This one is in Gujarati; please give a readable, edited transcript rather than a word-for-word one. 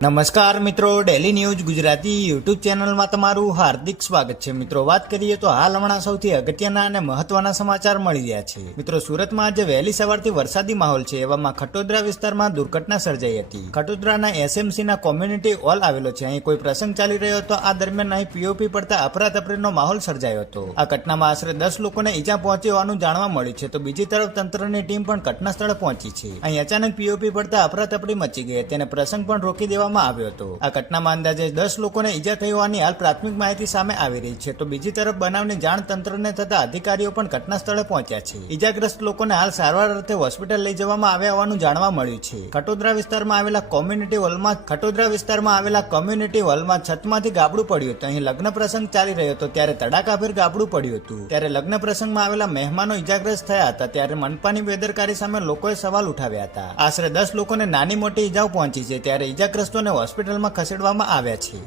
નમસ્કાર મિત્રો, ડેલી ન્યૂઝ ગુજરાતી યુટ્યુબ ચેનલમાં તમારું હાર્દિક સ્વાગત છે। મિત્રો, વાત કરીએ તો હાલ હમણાં સૌથી અગત્યના અને મહત્વના સમાચાર મળી રહ્યા છે। મિત્રો, સુરતમાં આજે વહેલી સવારથી વરસાદી માહોલ છે। એવામાં ખટોદરા વિસ્તારમાં દુર્ઘટના સર્જાઈ હતી। ખટોદરાના એસએમસીના કોમ્યુનિટી હોલ આવેલો છે। અહીં કોઈ પ્રસંગ ચાલી રહ્યો હતો। આ દરમિયાન અહીં પીઓપી પડતા અફરાતફરીનો માહોલ સર્જાયો હતો। આ ઘટનામાં આશરે 10 લોકોને ઈજા પહોંચી હોવાનું જાણવા મળ્યું છે, તો બીજી તરફ તંત્રની ટીમ પણ ઘટના સ્થળે પહોંચી છે। અહીં અચાનક પીઓપી પડતા અફરાતફરી મચી ગઈ તેને પ્રસંગ પણ રોકી દેવા આવ્યો હતો। આ ઘટનામાં અંદાજે 10 લોકોને ઈજા થઈ હોવાની હાલ પ્રાથમિક માહિતી સામે આવી રહી છે, તો બીજી તરફ બનાવની જાણ તંત્રને થતા અધિકારીઓ પણ ઘટના સ્થળે પહોંચ્યા છે। ઈજાગ્રસ્ત લોકોને હાલ સારવાર અર્થે હોસ્પિટલ લઈ જવામાં આવ્યા હોવાનું જાણવા મળ્યું છે। ખટોદરા વિસ્તારમાં આવેલા કોમ્યુનિટી હોલમાં છતમાંથી ગાબડું પડ્યું હતું। અહીં લગ્ન પ્રસંગ ચાલી રહ્યો હતો ત્યારે તડાકાભેર ગાબડું પડ્યું હતું। ત્યારે લગ્ન પ્રસંગમાં આવેલા મહેમાનો ઈજાગ્રસ્ત થયા હતા। ત્યારે મનપાની બેદરકારી સામે લોકોએ સવાલ ઉઠાવ્યા હતા। આશરે 10 લોકોને નાની મોટી ઈજાઓ પહોંચી છે, ત્યારે ઈજાગ્રસ્તોને હોસ્પિટલમાં ખસેડવામાં આવ્યા છે।